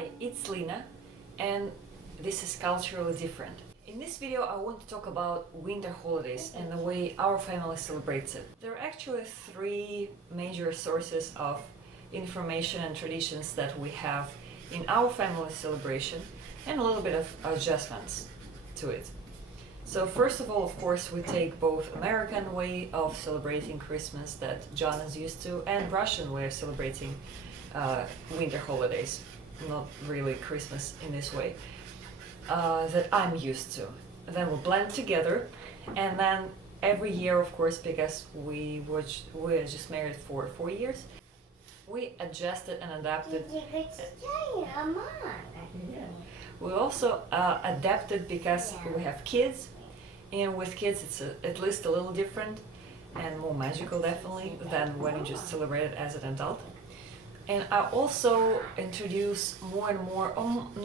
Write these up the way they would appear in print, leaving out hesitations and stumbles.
Hi, it's Lina, and this is Culturally Different. In this video, I want to talk about winter holidays and the way our family celebrates it. There are actually three major sources of information and traditions that we have in our family celebration, and a little bit of adjustments to it. So first of all, of course, we take both American way of celebrating Christmas that John is used to and Russian way of celebrating winter holidays. Not really Christmas in this way, that I'm used to. Then we blend together, and then every year, of course, because we were just married for 4 years, we adjusted and adapted. We also adapted because we have kids, and with kids it's at least a little different and more magical definitely than when you just celebrate it as an adult. And I also introduce more and more,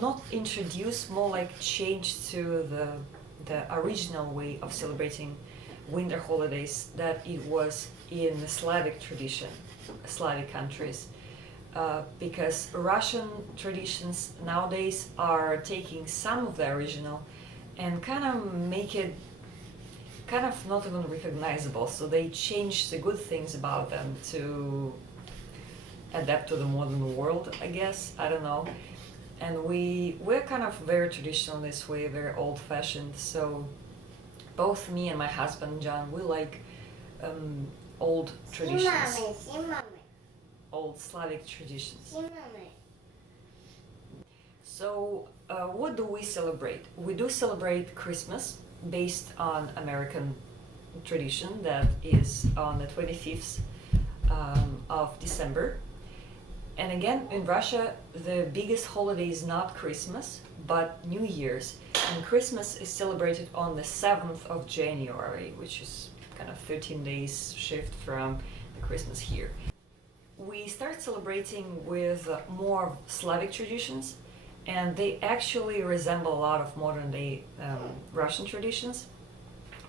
not introduce, more like change to the original way of celebrating winter holidays that it was in the Slavic tradition, Slavic countries. Because Russian traditions nowadays are taking some of the original and kind of make it kind of not even recognizable. So they change the good things about them to adapt to the modern world, I guess. I don't know. And we're kind of very traditional this way, very old-fashioned. So both me and my husband John, we like old traditions, old Slavic traditions. So what do we celebrate? We do celebrate Christmas based on American tradition that is on the 25th of December. And again, in Russia, the biggest holiday is not Christmas, but New Year's. And Christmas is celebrated on the 7th of January, which is kind of 13 days shift from the Christmas here. We start celebrating with more Slavic traditions, and they actually resemble a lot of modern day Russian traditions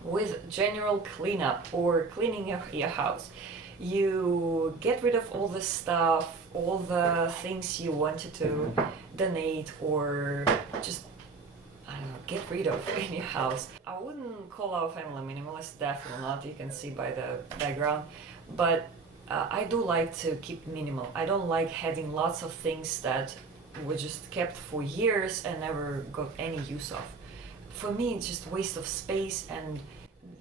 with general cleanup or cleaning your house. You get rid of all the stuff, all the things you wanted to donate or just, I don't know, get rid of in your house. I wouldn't call our family minimalist, definitely not, you can see by the background, but I do like to keep minimal. I don't like having lots of things that were just kept for years and never got any use of. For me, it's just waste of space and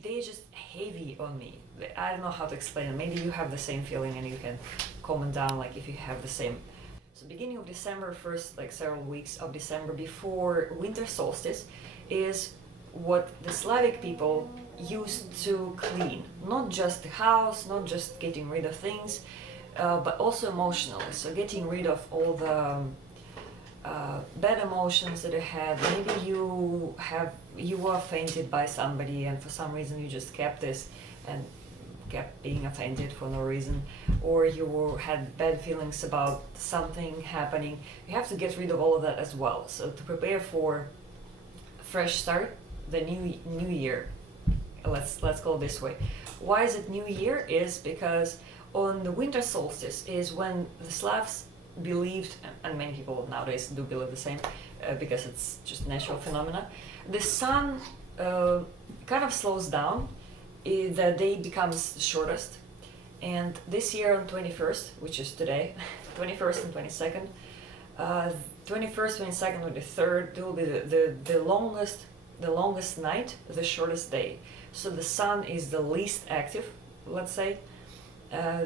they're just heavy on me. I don't know how to explain it. Maybe you have the same feeling and you can comment down like if you have the same. So beginning of December, first like several weeks of December before winter solstice is what the Slavic people used to clean. Not just the house, not just getting rid of things, but also emotionally. So getting rid of all the bad emotions that you had. Maybe you were offended by somebody and for some reason you just kept this and kept being offended for no reason, or you had bad feelings about something happening. You have to get rid of all of that as well. So to prepare for a fresh start, the new year, let's call it this way. Why is it New Year? Is because on the winter solstice is when the Slavs believed, and many people nowadays do believe the same, because it's just natural phenomena, the sun kind of slows down, the day becomes shortest, and this year on 21st, which is today, 21st and 22nd, 21st, 22nd, 23rd, there will be the longest night, the shortest day. So the sun is the least active, let's say,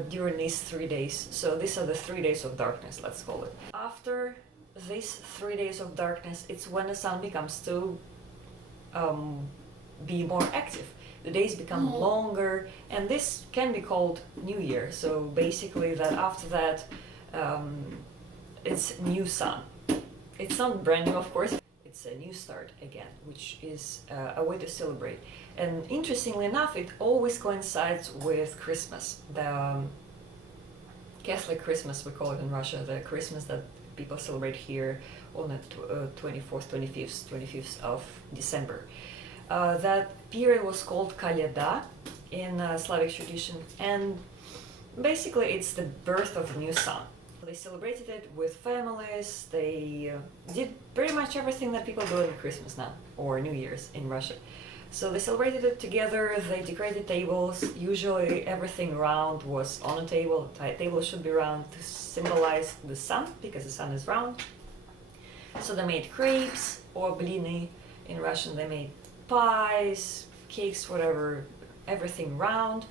during these 3 days. So these are the 3 days of darkness, let's call it. After these 3 days of darkness, it's when the sun becomes to be more active. The days become longer, and this can be called New Year. So basically that after that, it's new sun. It's not brand new, of course. It's a new start again, which is a way to celebrate. And interestingly enough, it always coincides with Christmas. The Catholic Christmas, we call it in Russia, the Christmas that people celebrate here on the 24th, 25th of December. That period was called Kolyada in Slavic tradition, and basically it's the birth of the new sun. They celebrated it with families. They did pretty much everything that people do on Christmas now, or New Year's in Russia. So they celebrated it together. They decorated tables. Usually everything round was on a table. The table should be round to symbolize the sun, because the sun is round. So they made crepes, or blini in Russian. They made pies, cakes, whatever, everything round.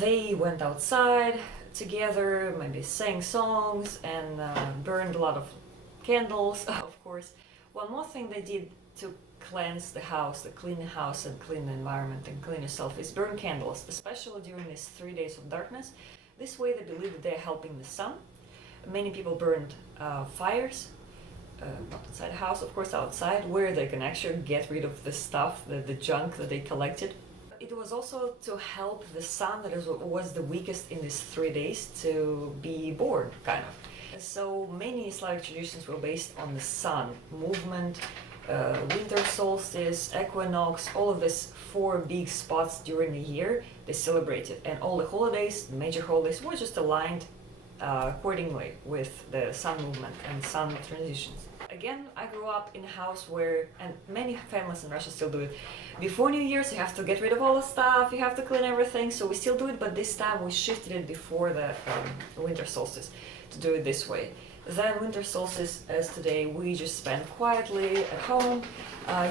They went outside together, maybe sang songs, and burned a lot of candles, of course. One more thing they did to cleanse the house, to clean the house and clean the environment and clean yourself, is burn candles, especially during these 3 days of darkness. This way they believe that they're helping the sun. Many people burned fires, not inside the house, of course outside, where they can actually get rid of the stuff, the junk that they collected. It was also to help the sun that was the weakest in these 3 days to be born, kind of. So many Slavic traditions were based on the sun, movement, winter solstice, equinox, all of these 4 big spots during the year they celebrated. And all the holidays, the major holidays, were just aligned accordingly with the sun movement and sun transitions. Again, I grew up in a house where, and many families in Russia still do it, before New Year's you have to get rid of all the stuff, you have to clean everything, so we still do it, but this time we shifted it before the winter solstice to do it this way. Then winter solstice, as today, we just spend quietly at home.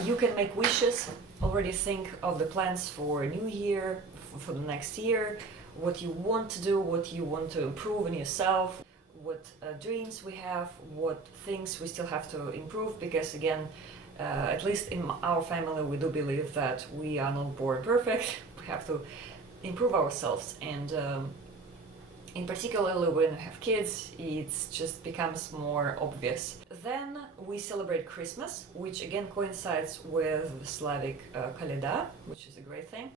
You can make wishes, already think of the plans for New Year, for the next year, what you want to do, what you want to improve in yourself, what dreams we have, what things we still have to improve, because again, at least in our family, we do believe that we are not born perfect. We have to improve ourselves, and in particularly when we have kids, it just becomes more obvious. Then we celebrate Christmas, which again coincides with the Slavic Kaleda, which is a great thing.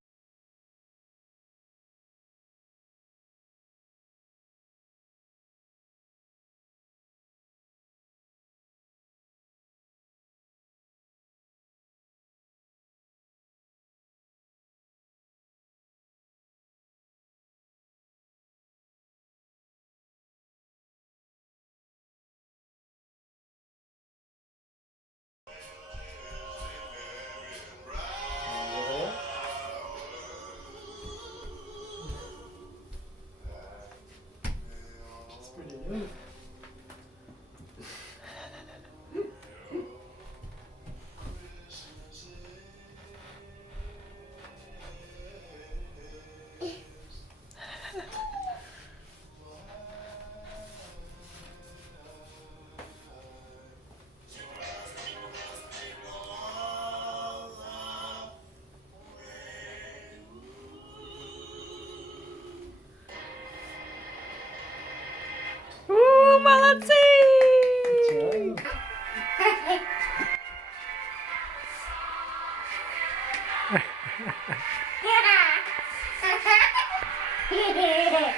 It's pretty good. Молодцы! Good job.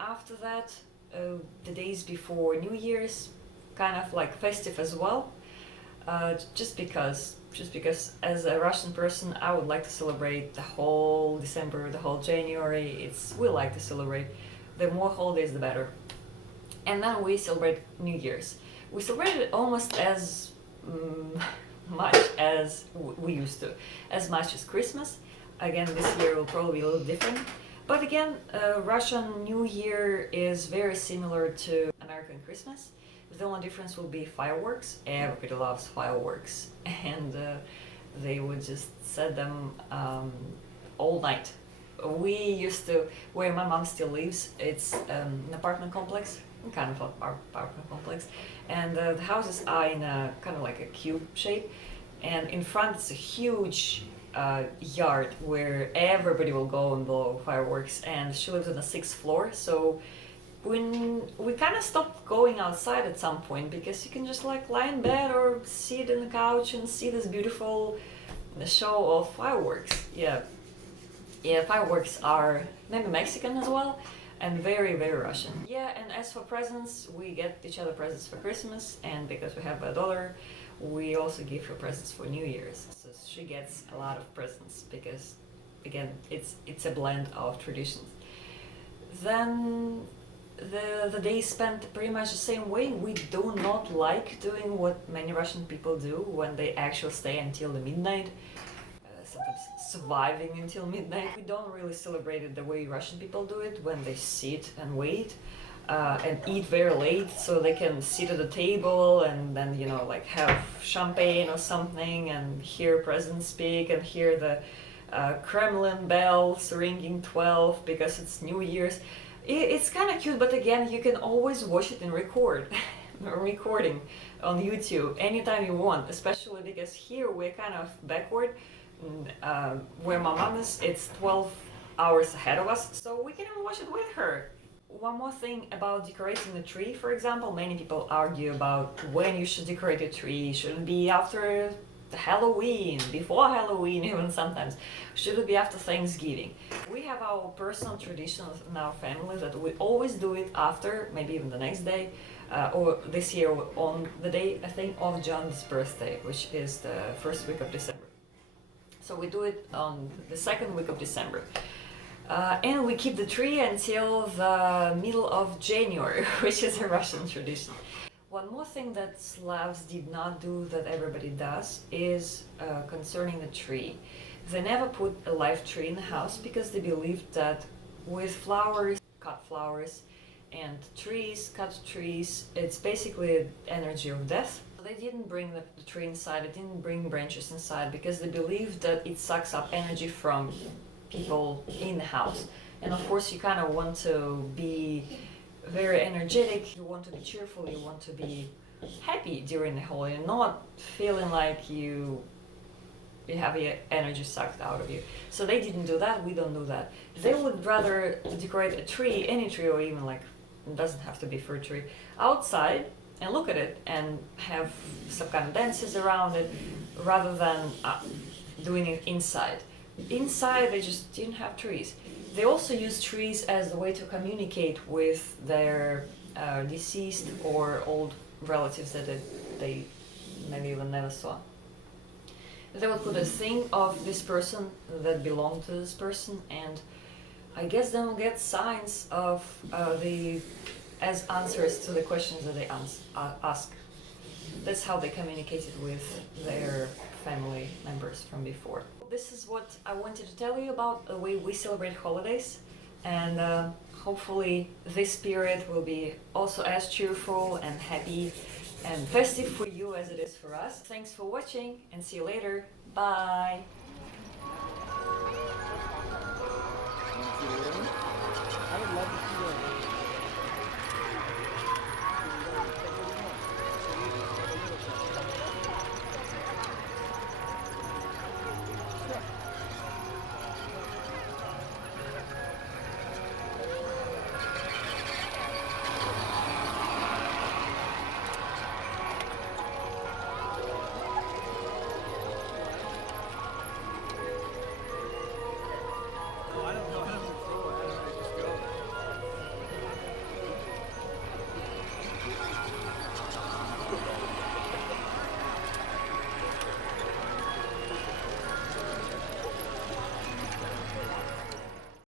After that, the days before New Year's, kind of like festive as well. Just because as a Russian person, I would like to celebrate the whole December, the whole January. We like to celebrate. The more holidays, the better. And then we celebrate New Year's. We celebrate it almost as much as we used to, as much as Christmas. Again, this year will probably be a little different. But again, Russian New Year is very similar to American Christmas. The only difference will be fireworks. Everybody loves fireworks, and they would just set them all night. We used to, where my mom still lives, it's an apartment complex, kind of an apartment complex, and the houses are in a kind of like a cube shape, and in front it's a huge yard where everybody will go and blow fireworks, and she lives on the 6th floor, so when we kind of stopped going outside at some point, because you can just like lie in bed or sit in the couch and see this beautiful show of fireworks. Yeah, fireworks are maybe Mexican as well, and very, very Russian. Yeah, and as for presents, we get each other presents for Christmas, and because we have a daughter, we also give her presents for New Year's. So she gets a lot of presents because, again, it's a blend of traditions. Then the day is spent pretty much the same way. We do not like doing what many Russian people do when they actually stay until the midnight, sometimes surviving until midnight. We don't really celebrate it the way Russian people do it, when they sit and wait and eat very late so they can sit at the table and then, you know, like have champagne or something and hear presidents speak and hear the Kremlin bells ringing 12 because it's New Year's. It's kind of cute, but again, you can always watch it in recording on YouTube anytime you want, especially because here we're kind of backward. Where my mom is, it's 12 hours ahead of us, so we can even watch it with her. One more thing about decorating the tree, for example, many people argue about when you should decorate a tree. Should it be after Halloween, before Halloween even sometimes? Should it be after Thanksgiving? We have our personal traditions in our family that we always do it after, maybe even the next day, or this year on the day, I think, of John's birthday, which is the first week of December. So we do it on the second week of December. And we keep the tree until the middle of January, which is a Russian tradition. One more thing that Slavs did not do that everybody does is concerning the tree. They never put a live tree in the house because they believed that with flowers, cut flowers, and trees, cut trees, it's basically energy of death. They didn't bring the tree inside, they didn't bring branches inside because they believed that it sucks up energy from people in the house. And of course you kind of want to be very energetic, you want to be cheerful, you want to be happy during the holiday, not feeling like you have your energy sucked out of you. So they didn't do that, we don't do that. They would rather decorate a tree, any tree, or even like, it doesn't have to be fruit tree, outside and look at it and have some kind of dances around it rather than doing it inside. Inside they just didn't have trees. They also use trees as a way to communicate with their deceased or old relatives that they maybe even never saw. They would put a thing of this person that belonged to this person, and I guess then we'll get signs of as answers to the questions that they ask. That's how they communicated with their family members from before. This is what I wanted to tell you about the way we celebrate holidays, and hopefully this period will be also as cheerful and happy and festive for you as it is for us. Thanks for watching and see you later. Bye!